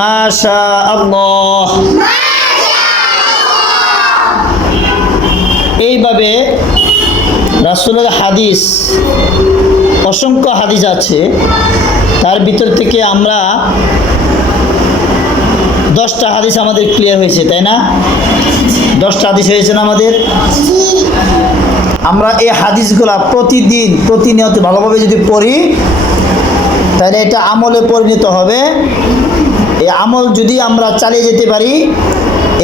মাশাআল্লাহ। এইভাবে রাসূলের হাদিস, অসংখ্য হাদিস আছে, তার ভিতর থেকে আমরা 10টা হাদিস আমাদের ক্লিয়ার হয়েছে, তাই না? 10টা হাদিস হয়েছে না আমাদের? আমরা এই হাদিসগুলা প্রতিনিয়ত ভালোভাবে যদি পড়ি, তাহলে এটা আমলে পরিণত হবে। এই আমল যদি আমরা চালিয়ে যেতে পারি,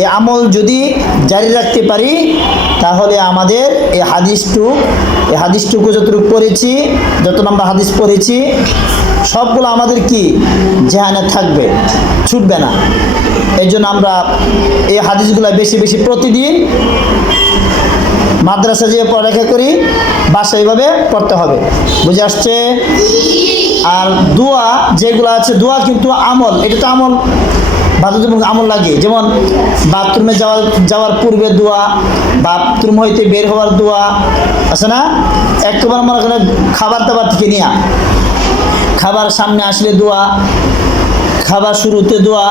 এই আমল যদি জারি রাখতে পারি, তাহলে আমাদের এই হাদিসটুকু যতটুকু পড়েছি, যত আমরা হাদিস পড়েছি, সবগুলো আমাদের কি জেহানে থাকবে, ছুটবে না। এই জন্য আমরা এই হাদিসগুলো বেশি বেশি প্রতিদিন মাদ্রাসা যেয়ে পড়ালেখা করি, বাসায় এইভাবে পড়তে হবে। বুঝে আসছে? আর দোয়া যেগুলো আছে, দোয়া কিন্তু আমল, এটা তো আমল, বাধ্যতামূলক আমল লাগে। যেমন বাথরুমে যাওয়ার পূর্বে দোয়া, বাথরুম হইতে বের হওয়ার দোয়া আছে না? একবার মনে করেন খাবার দাবার থেকে নিয়ে, খাবার সামনে আসলে দোয়া, খাবার শুরুতে দোয়া,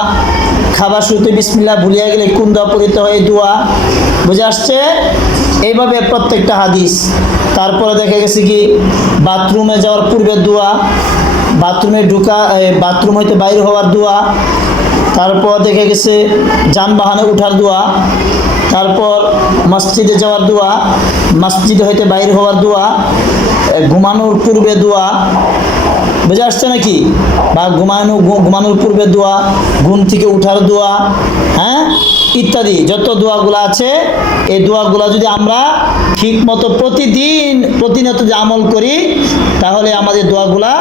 খাবার শুরুতে বিসমিল্লাহ ভুলিয়া গেলে কোন দোয়া পড়িতে হয়, দোয়া। বুঝে আসছে? এইভাবে প্রত্যেকটা হাদিস। তারপরে দেখা গেছে কি বাথরুমে যাওয়ার পূর্বে দোয়া, বাথরুম হইতে বাইরে হওয়ার দোয়া, তারপর দেখা গেছে যানবাহনে উঠার দোয়া, তারপর মসজিদে যাওয়ার দোয়া, মসজিদ হইতে বাইরে হওয়ার দোয়া, ঘুমানোর পূর্বে দোয়া। বুঝে আসছে নাকি? বা ঘুমানোর পূর্বে দোয়া, ঘুম থেকে উঠার দোয়া, হ্যাঁ, ইত্যাদি যত দোয়াগুলো আছে, এই দোয়াগুলো যদি আমরা ঠিক মতো প্রতিনিয়ত যে আমল করি, তাহলে আমাদের দোয়াগুলা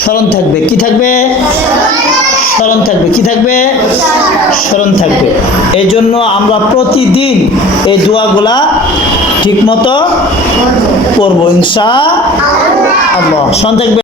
স্মরণ থাকবে। কি থাকবে? স্মরণ থাকবে। কি থাকবে? স্মরণ থাকবে। এই জন্য আমরা প্রতিদিন এই দোয়াগুলা ঠিক মতো পড়বো ইনশাআল্লাহ। স্মরণ থাকবে।